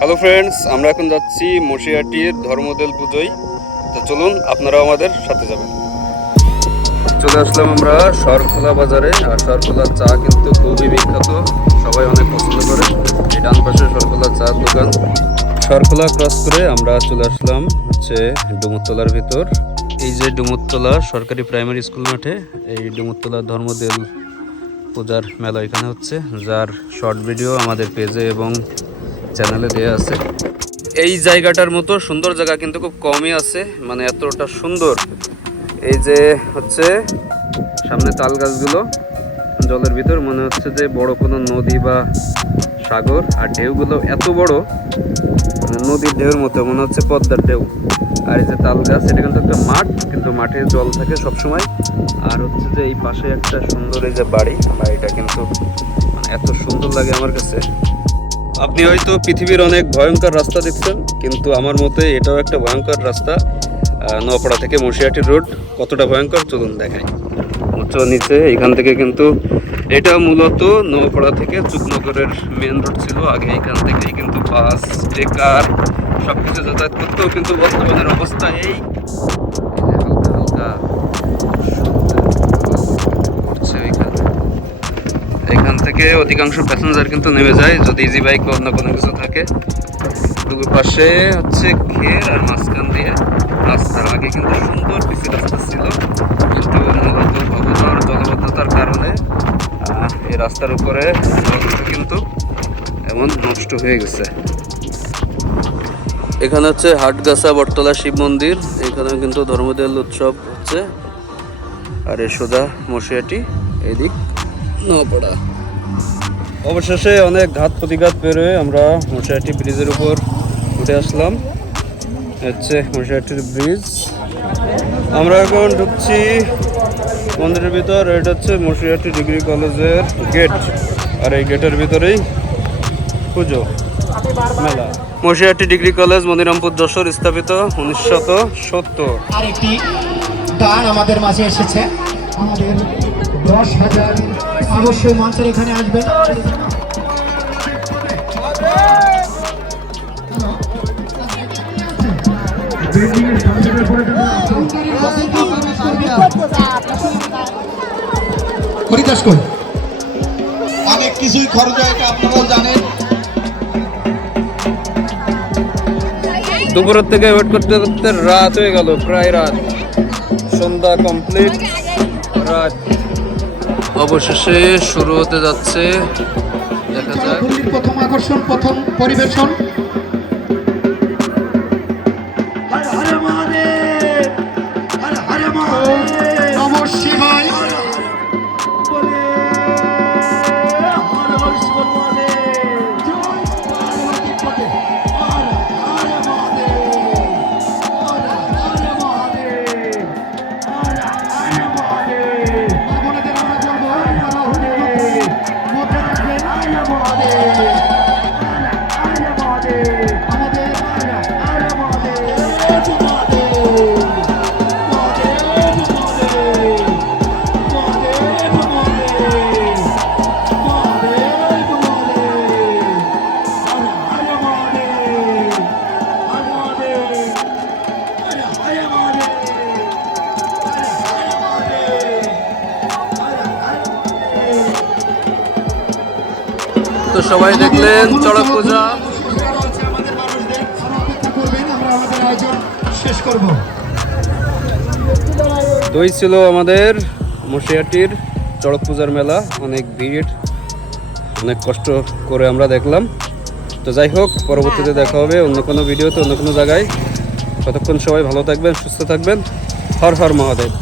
Hello friends, আমরা এখন যাচ্ছি মশিয়াটির ধর্মদেল পুজোয়। তো চলুন, আপনারাও আমাদের সাথে যাবেন। চলে আসলাম আমরা সরখোলা বাজারে। আর সরখোলার চা কিন্তু খুবই বিখ্যাত, সবাই অনেক পছন্দ করে। এই ডান পাশে সরখোলা চা দোকান। সরখোলা ক্রস করে আমরা চলে আসলাম হচ্ছে ডুমুরতলার ভিতর। এই যে ডুমুরতলা সরকারি প্রাইমারি স্কুল মাঠে এই ডুমুরতলা ধর্মদেল পূজার মেলা এখানে হচ্ছে, যার শর্ট ভিডিও আমাদের পেজে এবং চ্যানেলে দেওয়া আছে। এই জায়গাটার মতো সুন্দর জায়গা কিন্তু খুব কমই আছে, মানে এতটা সুন্দর। এই যে হচ্ছে সামনে তাল গাছগুলো, জলের ভিতর মনে হচ্ছে যে বড় কোনো নদী বা সাগর। আর ঢেউগুলো এত বড়, মানে নদীর ঢেউর মতো মনে হচ্ছে, পদ্মার ঢেউ। আর এই যে তাল গাছ, এটা কিন্তু একটা মাঠ, কিন্তু মাঠে জল থাকে সবসময়। আর হচ্ছে যে এই পাশে একটা সুন্দর এই যে বাড়িটা কিন্তু মানে এত সুন্দর লাগে আমার কাছে। আপনি হয়তো পৃথিবীর অনেক ভয়ঙ্কর রাস্তা দেখছেন, কিন্তু আমার মতে এটাও একটা ভয়ঙ্কর রাস্তা। নোয়াপাড়া থেকে মশিয়াটি রোড কতটা ভয়ঙ্কর চলুন দেখাই। উচ্চ নিচে এখান থেকে কিন্তু এটা মূলত নোয়াপাড়া থেকে চুকনগরের মেন রোড ছিল আগে। এখান থেকেই কিন্তু বাস, ট্রেকার সব কিছু যাতায়াত করতেও, কিন্তু বর্তমানের অবস্থা এই হালকা হালকা পড়ছে। এখান থেকে অধিকাংশ প্যাসেঞ্জার কিন্তু নেমে যায় যদি ইজি বাইক বা অন্য কোনো কিছু থাকে। দুই পাশে হচ্ছে ঘের, আর মাঝখান দিয়ে রাস্তা। আগে কিন্তু সুন্দর পিসি রাস্তা ছিল, কিন্তু মূলত ভবনার জলবদ্ধতার কারণে এই রাস্তার উপরে কিন্তু এমন নষ্ট হয়ে গেছে। এখানে হচ্ছে হাটগাছা বটতলা শিব মন্দির, এখানে কিন্তু ধর্মদেল উৎসব হচ্ছে। আর এই সোজা মশিয়াটি, এদিক নোয়াপাড়া। অবশেষে অনেক ঘাত প্রতিঘাত পেরোয় আমরা মশিয়াটি ব্রিজের উপর উঠে আসলাম। হচ্ছে মশিয়াটির ব্রিজ। আমরা এখন ঢুকছি মন্দিরের ভিতর। এটা হচ্ছে মশিয়াটি ডিগ্রি কলেজের গেট, আর এই গেটের ভিতরেই পুজো মেলা। মশিয়াটি ডিগ্রি কলেজ মনিরামপুর যশোর, স্থাপিত 1970। আরেকটি গান আমাদের মাঝে এসেছে, আমাদের 10,000 অবশ্যই মঞ্চের এখানে আসবেন। হরিদাস কই অনেক কিছুই খরচ হয়, এটা আপনারাও জানেন। দুপুরের থেকে ওয়েট করতে করতে রাত হয়ে গেল, প্রায় রাত। সন্ধ্যা কমপ্লিট, রাত অবশেষে শুরু হতে যাচ্ছে। দেখা যাক। প্রথম আকর্ষণ, প্রথম পরিবেশন। নমঃ শিবায়। তো সবাই দেখলেন চড়ক পূজা। দই ছিল আমাদের মশিয়াটির চড়ক পূজার মেলা, অনেক ভিড়, অনেক কষ্ট করে আমরা দেখলাম। তো যাই হোক, পরবর্তীতে দেখা হবে অন্য কোনো ভিডিওতে, অন্য কোনো জায়গায়। ততক্ষণ সবাই ভালো থাকবেন, সুস্থ থাকবেন। হর হর মহাদেব।